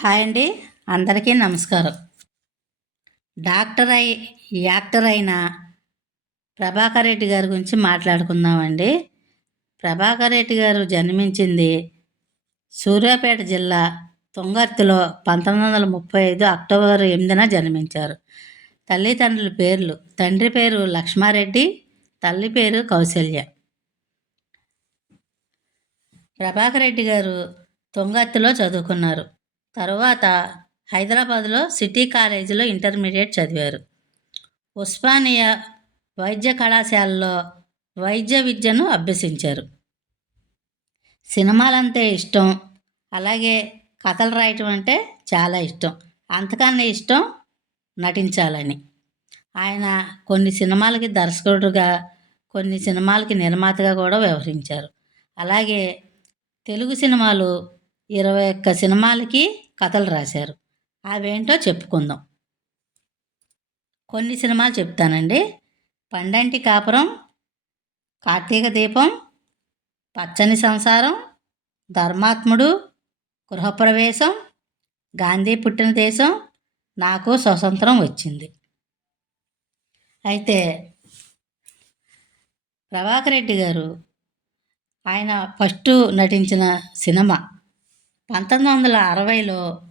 Hi అండి. అందరికీ నమస్కారం. డాక్టర్ అయి యాక్టర్ అయిన ప్రభాకర్ రెడ్డి గారి గురించి మాట్లాడుకుందామండి. ప్రభాకర్ రెడ్డి గారు జన్మించింది సూర్యాపేట జిల్లా తుంగర్తిలో పంతొమ్మిది వందల ముప్పై ఐదు అక్టోబర్ ఎనిమిదిన జన్మించారు. తల్లిదండ్రుల పేర్లు తండ్రి పేరు లక్ష్మారెడ్డి తల్లి పేరు కౌశల్య. ప్రభాకర్ రెడ్డి గారు తుంగర్తిలో చదువుకున్నారు. తరువాత హైదరాబాద్లో సిటీ కాలేజీలో ఇంటర్మీడియట్ చదివారు. ఉస్మానియా వైద్య కళాశాలలో వైద్య విద్యను అభ్యసించారు. సినిమాలంటే ఇష్టం అలాగే కథలు రాయటం అంటే చాలా ఇష్టం. అంతకన్నా ఇష్టం నటించాలని. ఆయన కొన్ని సినిమాలకి దర్శకుడుగా కొన్ని సినిమాలకి నిర్మాతగా కూడా వ్యవహరించారు. అలాగే తెలుగు సినిమాలు ఇరవై ఒక్క సినిమాలకి కథలు రాశారు. అవేంటో చెప్పుకుందాం. కొన్ని సినిమాలు చెప్తానండి. పండంటి కాపురం కార్తీక దీపం పచ్చని సంసారం ధర్మాత్ముడు గృహప్రవేశం గాంధీ పుట్టిన దేశం నాకు స్వతంత్రం వచ్చింది. అయితే ప్రభాకర్ రెడ్డి గారు ఆయన ఫస్ట్ నటించిన సినిమా పంతొమ్మిది వందల అరవైలో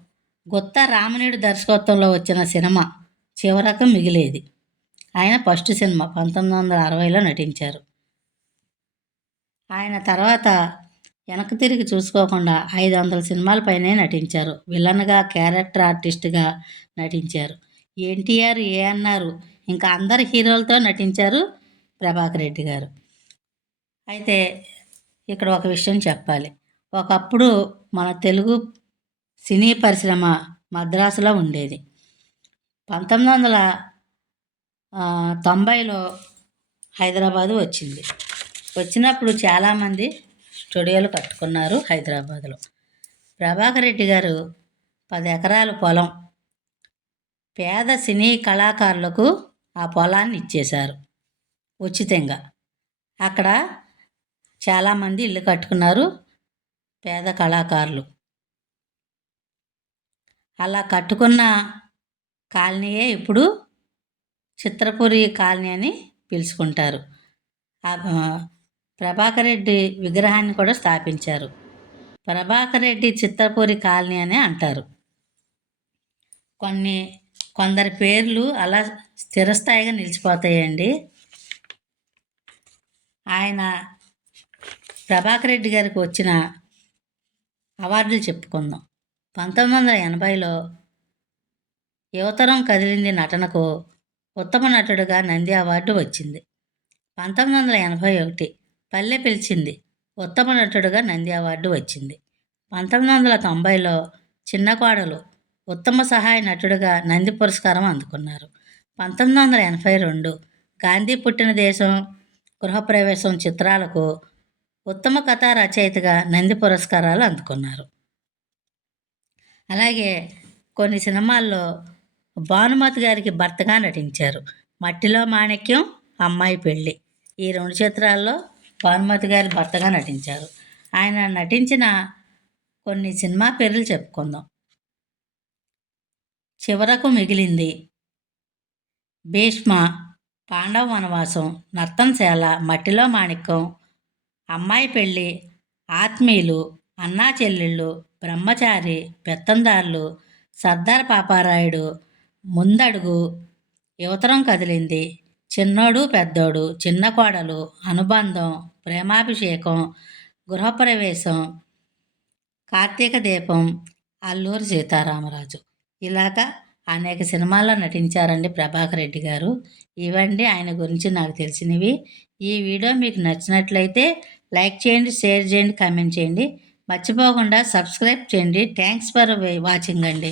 గుత్త రామనేడు దర్శకత్వంలో వచ్చిన సినిమా చివరకు మిగిలేది. ఆయన ఫస్ట్ సినిమా పంతొమ్మిది వందల అరవైలో నటించారు. ఆయన తర్వాత వెనక్కి తిరిగి చూసుకోకుండా ఐదు వందల సినిమాలపైనే నటించారు. విలన్గా క్యారెక్టర్ ఆర్టిస్ట్గా నటించారు. ఎన్టీఆర్ ఏఎన్ఆర్ ఇంకా అందరు హీరోలతో నటించారు ప్రభాకర్ రెడ్డి గారు. అయితే ఇక్కడ ఒక విషయం చెప్పాలి. ఒకప్పుడు మన తెలుగు సినీ పరిశ్రమ మద్రాసులో ఉండేది. పంతొమ్మిది వందల తొంభైలో హైదరాబాదు వచ్చింది. వచ్చినప్పుడు చాలామంది స్టూడియోలు కట్టుకున్నారు హైదరాబాద్లో. ప్రభాకర్ రెడ్డి గారు పది ఎకరాల పొలం పేద సినీ కళాకారులకు ఆ పొలాన్ని ఇచ్చేశారు ఉచితంగా. అక్కడ చాలామంది ఇల్లు కట్టుకున్నారు. పేద కళాకారులు. అలా కట్టుకున్న కాలనీయే ఇప్పుడు చిత్రపురి కాలనీ అని పిలుచుకుంటారు. ప్రభాకర్ రెడ్డి విగ్రహాన్ని కూడా స్థాపించారు. ప్రభాకర్ రెడ్డి చిత్రపురి కాలనీ అని అంటారు. కొన్ని కొందరి పేర్లు అలా స్థిరస్థాయిగా నిలిచిపోతాయండి. ఆయన ప్రభాకర్ రెడ్డి గారికి వచ్చిన అవార్డులు చెప్పుకుందాం. పంతొమ్మిది వందల ఎనభైలో యువతరం కదిలింది నటనకు ఉత్తమ నటుడుగా నంది అవార్డు వచ్చింది. పంతొమ్మిది వందల ఎనభై ఒకటి పల్లె పిలిచింది ఉత్తమ నటుడుగా నంది అవార్డు వచ్చింది. పంతొమ్మిది వందల తొంభైలో చిన్న కోడలు ఉత్తమ సహాయ నటుడుగా నంది పురస్కారం అందుకున్నారు. పంతొమ్మిది వందల ఎనభై రెండు గాంధీ పుట్టిన దేశం గృహప్రవేశం చిత్రాలకు ఉత్తమ కథా రచయితగా నంది పురస్కారాలు అందుకున్నారు. అలాగే కొన్ని సినిమాల్లో భానుమతి గారికి భర్తగా నటించారు. మట్టిలో మాణిక్యం అమ్మాయి పెళ్ళి. ఈ రెండు చిత్రాల్లో భానుమతి గారి భర్తగా నటించారు. ఆయన నటించిన కొన్ని సినిమా పేర్లు చెప్పుకుందాం. చివరకు మిగిలింది భీష్మ పాండవ వనవాసం నర్తంశాల మట్టిలో మాణిక్యం అమ్మాయి పెళ్ళి ఆత్మీయులు అన్నా చెల్లెళ్ళు బ్రహ్మచారి పెత్తందారులు సర్దార్ పాపారాయుడు ముందడుగు యువతరం కదిలింది. చిన్నోడు పెద్దోడు చిన్న కోడలు అనుబంధం ప్రేమాభిషేకం గృహప్రవేశం కార్తీక దీపం అల్లూరి సీతారామరాజు. ఇలాగా అనేక సినిమాల్లో నటించారండి ప్రభాకర్ రెడ్డి గారు. ఇవండి ఆయన గురించి నాకు తెలిసినవి. ఈ వీడియో మీకు నచ్చినట్లయితే లైక్ చేయండి షేర్ చేయండి కామెంట్ చేయండి. మర్చిపోకుండా సబ్స్క్రైబ్ చేయండి. థ్యాంక్స్ ఫర్ వాచింగ్ అండి.